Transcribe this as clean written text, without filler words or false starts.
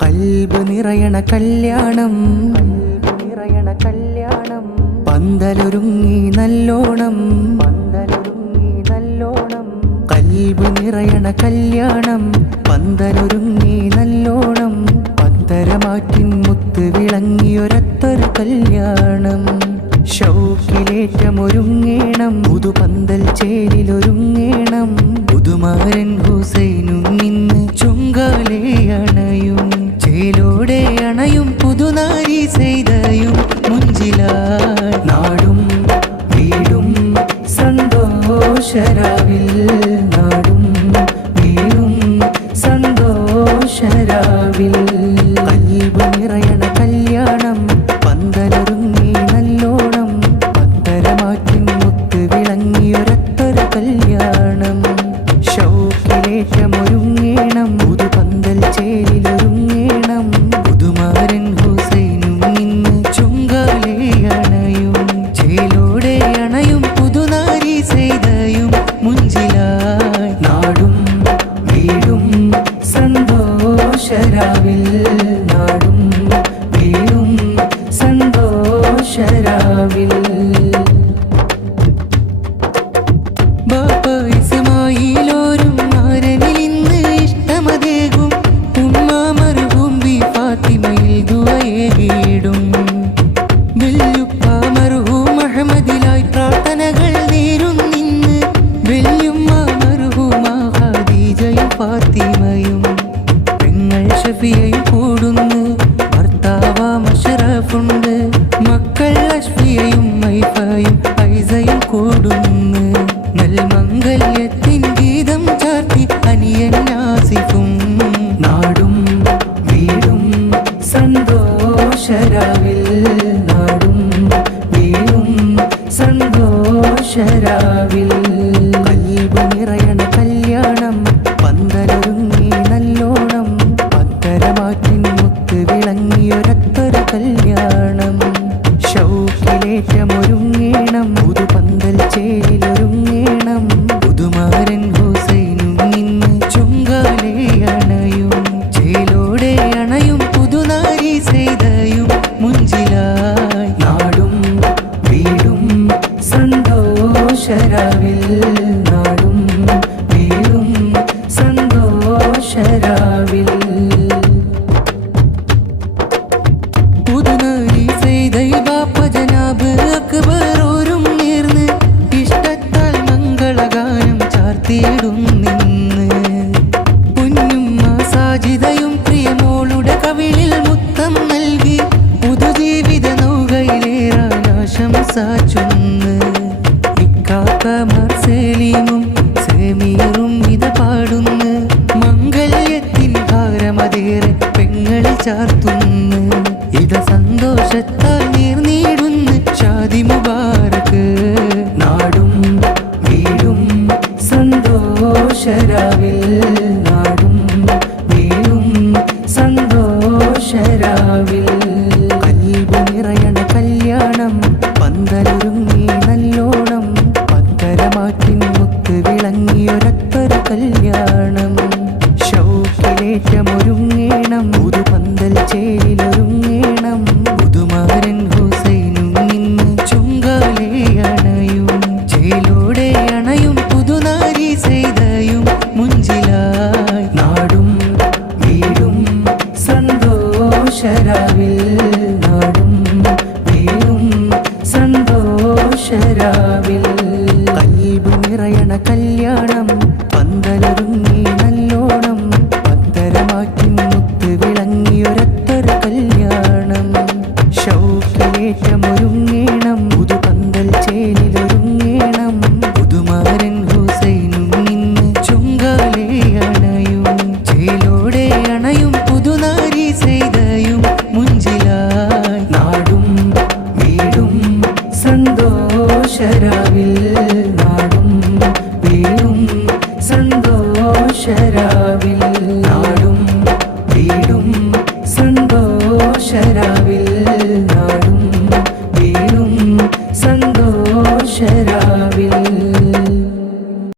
കൽബ് നിറയണ കല്യാണം പന്തലൊരുങ്ങി നല്ലോണം കൽബ് നിറയണ കല്യാണം പന്തലൊരുങ്ങി നല്ലോണം പത്തരമാറ്റിൻ മുത്ത് വിളങ്ങിയൊരത്തൊരു കല്യാണം ഷൗക്കിലേറ്റമൊരുങ്ങേണം പുതുപന്തൽ ചേലിലൊരുങ്ങേണം പുതുമാരൻ ഹുസൈനും ഇന്ന് ചുങ്കാലേ അണയും ചേലോടെ അണയും പുതുനാരി ചെയ്തയും മുഞ്ചിലായി നാടും വീടും സന്തോഷരാവിൽ നാടും വീടും സന്തോഷരാവിൽ കൽബ് നിറയണ കല്യാണം പന്തലൊരുങ്ങി നല്ലോണം പത്തരമാറ്റിൻ മുത്ത് വിളങ്ങിയൊരത്തൊരു കല്യാണം ഷൗക്കിലേറ്റമൊരുങ്ങേണം പുതുപന്തൽ ചേലിലൊരുങ്ങേണം പുതുമാരൻ ഹുസൈനും ഇന്ന് ചുങ്കാലേ അണയും ചേലോടെ അണയും പുതുനാരി ചെയ്തയും മുഞ്ചിലായി നാടും വീടും സന്തോഷരാവിൽ നാടും വീടും സന്തോഷരാവിൽ ബാപ്പ ഇസ്മായിലോരും മാരനിൽ ഇന്ന് ഇഷ്ടമതേകും ഉമ്മ മർഹൂം ബി ഫാത്തിമയിൽ ദുആയേകിടും വെല്ലുപ്പ മർഹൂം അഹമ്മദിലായി പ്രാർത്ഥനകൾ നേരുന്നിന്ന് വെല്ലുമ്മ മർഹൂമ ഖദീജയും ഫാത്തിമയും പെങ്ങൾ ഷഫിയയും കൂടുന്നു ഭർത്താവ മഷറഫുണ്ട് മക്കൾ അഷ്ഫിയയും മൈഫയും ഐസയും കൂടുന്നു നൽമംഗല്യത്തിൻ ഗീതം ചാർത്തി അനിയൻ നാസിഫും നാടും വീടും സന്തോഷരാവിൽ നാടും വീടും സന്തോഷരാവിൽ കൽബ് നിറയണ കല്യാണം പന്തലൊരുങ്ങി നല്ലോണം പത്തരമാറ്റിൻ മുത്ത് വിളങ്ങിയൊരത്തൊരു കല്യാണം ഷൗക്കിലേറ്റമൊരുങ്ങേണം പുതുപന്തൽ ചേലിലൊരുങ്ങേണം പുതുമാരൻ ഹുസൈനും ഇന്ന് ചുങ്കാലേ അണയും ചേലോടെ അണയും പുതുനാരി ചെയ്തയും മുഞ്ചിലായി നാടും വീടും സന്തോഷരാവിൽ നാടും വീടും സന്തോഷരാവിൽ പുതുനാരി ചെയ്തൈ ബാപ്പ ജനാബ് അക്ബറോരും നേർന്ന് ഇഷ്ടത്താൽ മംഗളഗാനം ചാർത്തിയിടും നിന്ന് പൊന്നുമ്മ സാജിദയും പ്രിയമോളുടെ കവിളിൽ മുത്തം നൽകി പുതുജീവിത നൗകയിലേറാൻ ആശംസ ചൊന്ന് ഇക്കാക്കമാർ സേലീമും സേമീറും ഇത പാടുന്ന് മംഗല്യത്തിൻ ഭാരമതേറെ പെങ്ങളെ ചാർത്തുന്നു ഇത സന്തോഷത്താൽ നീർന്നിടുന്നു ഷാദി മുബാറക്ക് നാടും വീടും സന്തോഷരാവിൽ നാടും വീടും സന്തോഷരാവിൽ കൽബ് നിറയണ കല്യാണം പന്തലൊരുങ്ങി നല്ലോണം പത്തരമാറ്റിൻ മുത്ത് വിളങ്ങിയൊരത്തൊരു കല്യാണം ഷൗക്കിലേറ്റമൊരുങ്ങേണം പുതുപന്തൽ ചേലിലൊരുങ്ങേണം പുതുമാരൻ ഹുസൈനും ഇന്ന് ചുങ്കാലേ അണയും ചേലോടെ അണയും പുതുനാരി ചെയ്തയും മുഞ്ചിലായി നാടും വീടും സന്തോഷരാവിൽ നാടും വീടും സന്തോഷരാവിൽ